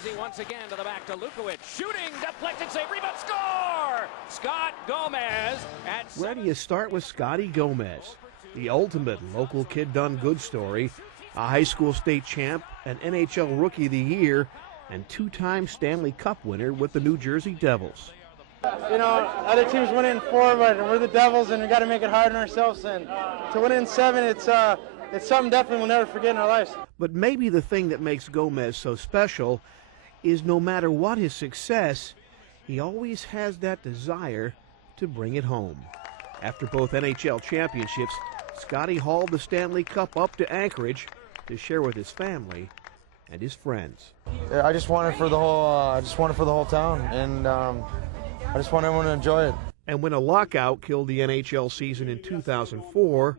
easy once again to the back to Lukowicz. Shooting, deflected, save, rebound, score! Scott Gomez at... Where do you start with Scotty Gomez? The ultimate local kid done good story. A high school state champ, an NHL Rookie of the Year, and two-time Stanley Cup winner with the New Jersey Devils. You know, other teams win in 4, but we're the Devils, and we got to make it hard on ourselves. And to win in 7, it's something definitely we'll never forget in our lives. But maybe the thing that makes Gomez so special is no matter what his success, he always has that desire to bring it home. After both NHL championships, Scotty hauled the Stanley Cup up to Anchorage to share with his family and his friends. Yeah, I just want it for the whole, town, and I just want everyone to enjoy it. And when a lockout killed the NHL season in 2004,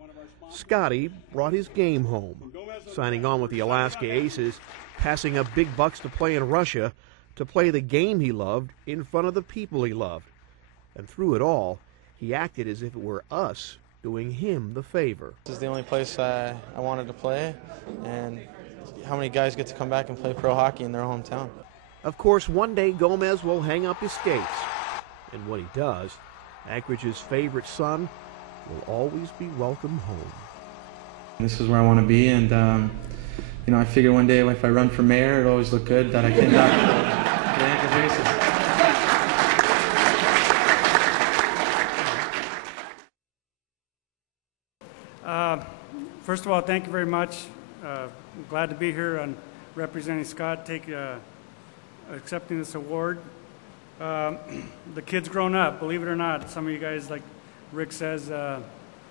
Scotty brought his game home, signing on with the Alaska Aces, passing up big bucks to play in Russia, to play the game he loved in front of the people he loved. And through it all, he acted as if it were us doing him the favor. This is the only place I wanted to play, and how many guys get to come back and play pro hockey in their hometown? Of course, one day Gomez will hang up his skates. And when he does, Anchorage's favorite son will always be welcome home. This is where I want to be, and you know, I figure one day if I run for mayor, it'll always look good that I came back to the Anchorage Aces. First of all, thank you very much. I'm glad to be here and representing Scott, accepting this award. The kid's grown up, believe it or not. Some of you guys, like Rick says,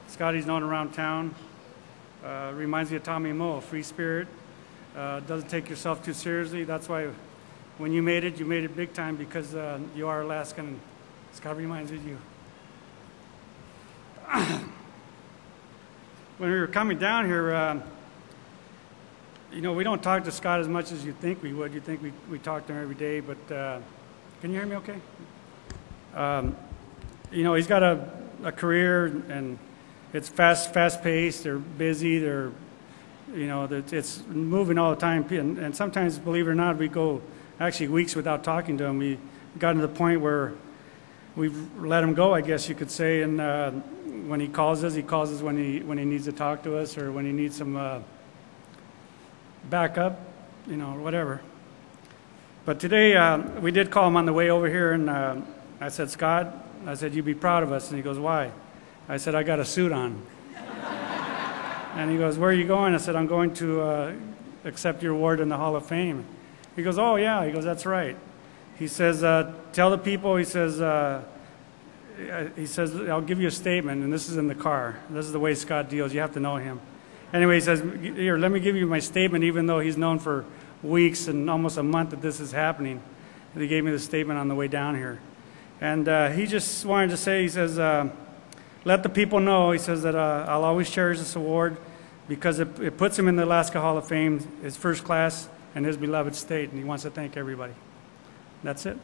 Scotty's known around town. Reminds me of Tommy Moe, free spirit. Doesn't take yourself too seriously. That's why when you made it big time, because you are Alaskan, and Scott reminds you. When we were coming down here, you know, we don't talk to Scott as much as you think we would. You think we talk to him every day, but can you hear me okay? You know, he's got a career, and it's fast-paced. They're busy. They're, you know, it's moving all the time. And sometimes, believe it or not, we go actually weeks without talking to him. We got to the point where we've let him go, I guess you could say. And when he calls us when he needs to talk to us, or when he needs some backup, you know, whatever. But today, we did call him on the way over here, and I said, Scott, I said, you'd be proud of us. And he goes, why? I said, I got a suit on. And he goes, where are you going? I said, I'm going to accept your award in the Hall of Fame. He goes, oh, yeah. He goes, that's right. He says, tell the people, he says, I'll give you a statement, and this is in the car. This is the way Scott deals. You have to know him. Anyway, he says, here, let me give you my statement, even though he's known for weeks and almost a month that this is happening. And he gave me the statement on the way down here. And he just wanted to say, he says, let the people know, he says, that I'll always cherish this award because it puts him in the Alaska Hall of Fame, his first class, and his beloved state. And he wants to thank everybody. That's it.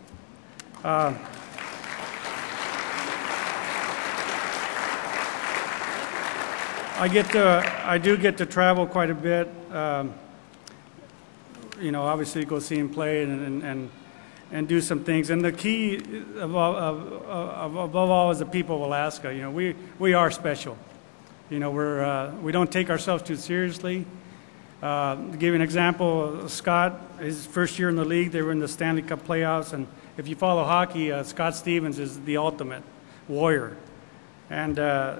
I do get to travel quite a bit. You know, obviously go see him play and do some things. And the key above all is the people of Alaska. You know, we are special. You know, we don't take ourselves too seriously. To give you an example, Scott, his first year in the league, they were in the Stanley Cup playoffs. And if you follow hockey, Scott Stevens is the ultimate warrior. And,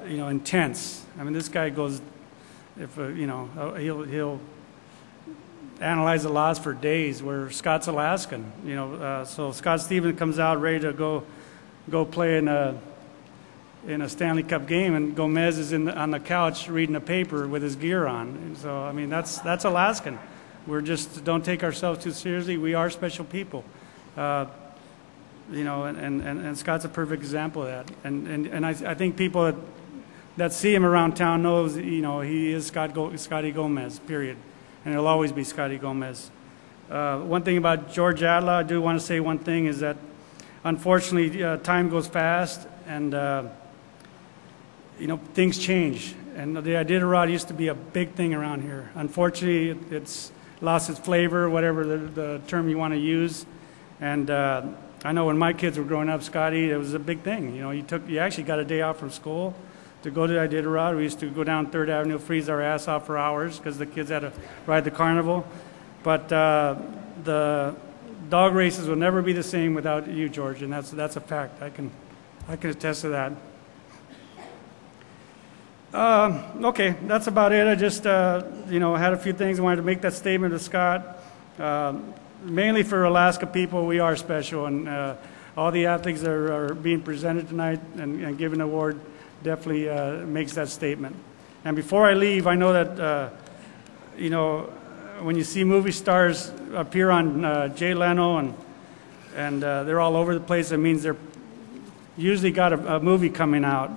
you know, intense. I mean, this guy goes, you know, he'll analyze the laws for days, where Scott's Alaskan, you know. So Scott Stevens comes out ready to go play in a Stanley Cup game, and Gomez is on the couch reading a paper with his gear on. And so, I mean, that's Alaskan. We're just, don't take ourselves too seriously. We are special people. You know, and Scott's a perfect example of that. And I think people that see him around town knows, you know, he is Scotty Gomez, period. And it'll always be Scotty Gomez. One thing about George Adler, I do want to say one thing, is that unfortunately time goes fast, and you know, things change. And the Iditarod used to be a big thing around here. Unfortunately, it's lost its flavor, whatever the term you want to use. And I know when my kids were growing up, Scotty, it was a big thing. You know, you actually got a day off from school to go to Iditarod. We used to go down 3rd Avenue, freeze our ass off for hours because the kids had to ride the carnival. But the dog races will never be the same without you, George, and that's a fact. I can attest to that. Okay, that's about it. I just you know, had a few things I wanted to make that statement to Scott. Mainly for Alaska people, we are special, and all the athletes that are being presented tonight and given an award definitely makes that statement. And before I leave, I know that you know, when you see movie stars appear on Jay Leno and they're all over the place, it means they're usually got a movie coming out.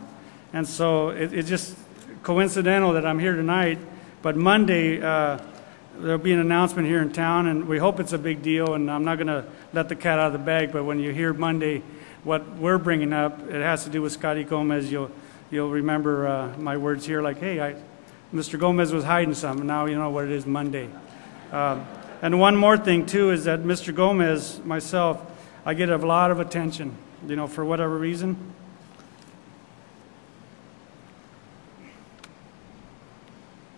And so it's just coincidental that I'm here tonight, but Monday there'll be an announcement here in town, and we hope it's a big deal, and I'm not going to let the cat out of the bag, but when you hear Monday what we're bringing up, it has to do with Scotty Gomez. You'll remember my words here, like, hey, Mr. Gomez was hiding something. Now you know what it is Monday. And one more thing, too, is that Mr. Gomez, myself, I get a lot of attention, you know, for whatever reason.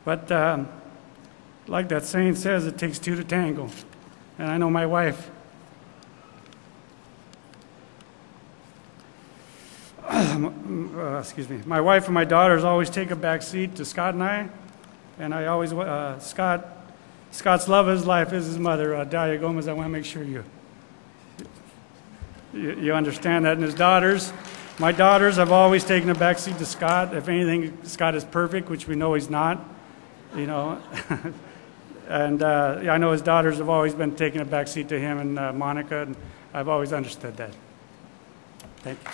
But like that saying says, it takes two to tango. And I know my wife. Excuse me. My wife and my daughters always take a back seat to Scott and I. And I always, Scott's love of his life is his mother, Dalia Gomez. I want to make sure you understand that. And his daughters, my daughters have always taken a back seat to Scott. If anything, Scott is perfect, which we know he's not, you know. And I know his daughters have always been taking a back seat to him and Monica, and I've always understood that. Thank you.